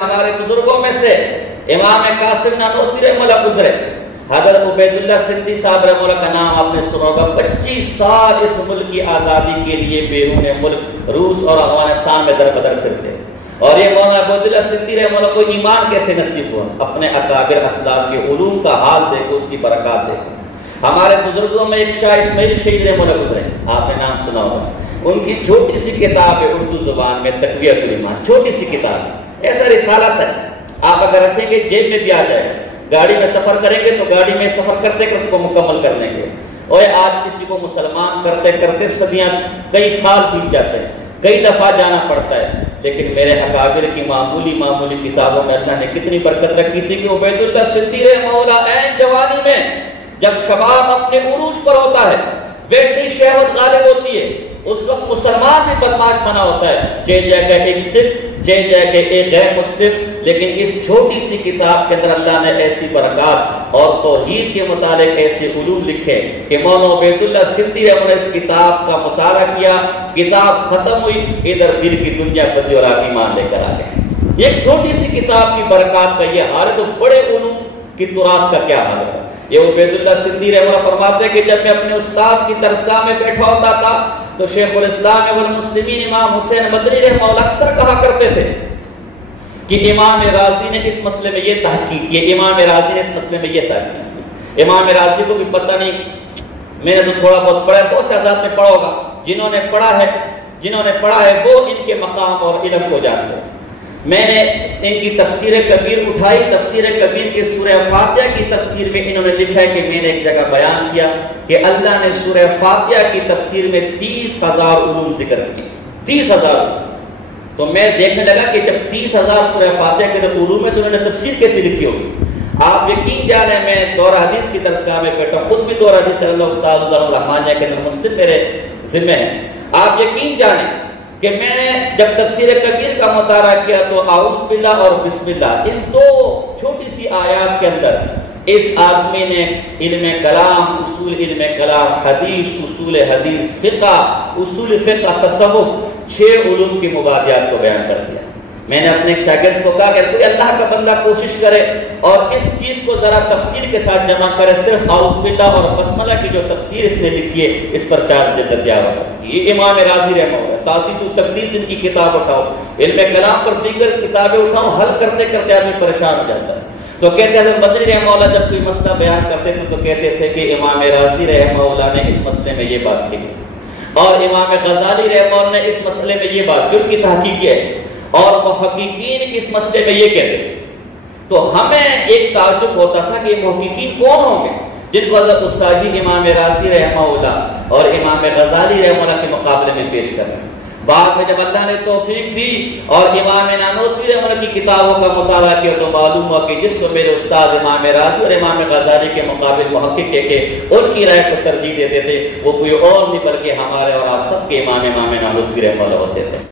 ہمارے بزرگوں میں سے امام قاسم نانوتوی رحمہ اللہ گزرے. حضرت عبید اللہ سندھی صاحب رحمہ اللہ کا نام آپ نے سنا ہوگا. 25 سال اس ملک کی آزادی کے لیے بیرون ملک روس اور افغانستان میں در بدر پھرتے. اور یہ مولانا عبید اللہ سندھی رحمہ اللہ کو ایمان کیسے نصیب ہوا؟ اپنے اکابر اسلاف کے علوم کا حال دیکھو، اس کی برکات دیکھو. ہمارے بزرگوں میں ایک شاہ اسماعیل شہید رحمہ اللہ گزرے، آپ نے نام سنا ہوگا. ان کی چھوٹی سی کتاب ہے اردو زبان میں تقویۃ الایمان، چھوٹی سی کتاب، ایسا رسالہ سا ہے. آپ اگر رکھیں گے جیب میں بھی آ جائے گا. گاڑی میں سفر کریں گے تو گاڑی میں سفر کرتے کہ اس کو مکمل کر لیں گے. اور آج کسی کو مسلمان کرتے کرتے صدیاں کئی سال بیت جاتے ہیں، کئی دفعہ جانا پڑتا ہے. لیکن میرے اکابر کی معمولی کتابوں میں اللہ نے کتنی برکت رکھی تھی کہ عبید اللہ سندھی رحمہ اللہ عین جوانی میں جب شباب اپنے عروج پر ہوتا ہے ویسی شہوت غالب ہوتی ہے. اس وقت مسلمان بھی بدماش بنا ہوتا ہے، جے جگہ ایک سکھ، جے جگہ ایک غیر مسلم. لیکن اس چھوٹی سی کتاب کے اندر اللہ نے ایسی برکات اور توحید کے متعلق ایسے علوم لکھے کہ مولانا عبید اللہ سندھی رحمہ اللہ اس کتاب کا مطالعہ کیا. کتاب ختم ہوئی، ادھر دل کی دنیا بدلی اور آپ ایمان لے کر آ گئے. ایک چھوٹی سی کتاب کی برکات کا یہ حال ہے، تو بڑے علوم کی تراث کا کیا حال ہے. یہ عبید اللہ سندھی رحمہ اللہ فرماتے ہیں کہ جب میں اپنے استاذ کی درسگاہ میں بیٹھا ہوتا تھا تو شیخ الاسلام والمسلمین امام حسین مدنی رحمہ اللہ اکثر کہا کرتے تھے کہ امام راضی نے اس مسئلے میں یہ تحقیق کی، امام راضی نے اس مسئلے میں یہ تحقیق کی. امام راضی کو بھی پتہ نہیں، میں نے تو تھوڑا بہت پڑھا ہے، بہت سے حضرات نے پڑھا ہوگا. جنہوں نے پڑھا ہے وہ ان کے مقام اور علم کو جانتے ہیں. میں نے ان کی تفسیر کبیر اٹھائی. تفسیر کبیر کے سورہ فاتحہ کی تفسیر میں انہوں نے لکھا ہے کہ میں نے ایک جگہ بیان کیا کہ اللہ نے سورہ فاتحہ کی تفسیر میں 30,000 علوم ذکر کی. 30,000. تو میں دیکھنے لگا کہ جب 30,000 سورہ فاتحہ کے علوم ہے تو انہوں نے تفسیر کیسے لکھی ہوگی. آپ یقین جانیں میں دورہ حدیث کی درسگاہ میں بیٹھا، خود بھی دورہ حدیث اللہ استاد الرحمانیہ کے اندر مسلم میرے ذمہ ہے. آپ یقین جانیں کہ میں نے جب تفسیر کبیر کا مطالعہ کیا تو اعوذ باللہ اور بسم اللہ ان دو چھوٹی سی آیات کے اندر اس آدمی نے علم کلام، اصول علم کلام، حدیث، اصول حدیث، فقہ، اصول فقہ، تصوف، 6 علوم کی مبادیات کو بیان کر دیا. میں نے اپنے ایک شاگرد کو کہا کہ کوئی اللہ کا بندہ کوشش کرے اور اس چیز کو ذرا تفسیر کے ساتھ جمع کرے. صرف اعوذ باللہ اور بسملہ کی جو تفسیر اس نے لکھی ہے اس پر 4 جلد تیار ہو سکتی ہے. یہ امام راضی رحمہ اللہ تاسیس التقدیس ان کی کتاب اٹھاؤ، علم کلام پر دیگر کتابیں اٹھاؤ، حل کرتے کرتے آدمی پریشان ہو جاتا ہے. تو کہتے ہیں مدنی رحمہ اللہ جب کوئی مسئلہ بیان کرتے تھے تو کہتے تھے کہ امام راضی رحمہ اللہ نے اس مسئلے میں یہ بات کی اور امام غزالی رحمہ اللہ نے اس مسئلے میں یہ بات کی، ان کی تحقیق ہے اور محققین اس مسئلے میں یہ کہتے ہیں. تو ہمیں ایک تعجب ہوتا تھا کہ محققین کون ہوں گے جن کو حضرت استاذی امام راضی رحمہ اللہ اور امام غزالی رحمہ اللہ کے مقابلے میں پیش کر رہے ہیں. بعد میں جب اللہ نے توفیق دی اور امام نانوتوی رحمہ اللہ کی کتابوں کا مطالعہ کیا تو معلوم ہوا کہ جس کو میرے استاد امام راضی اور امام غزالی کے مقابل محقق کے ان کی رائے کو ترجیح دیتے تھے وہ کوئی اور نہیں بلکہ ہمارے اور آپ سب کے امام نانوتوی رحمہ اللہ ہوتے تھے.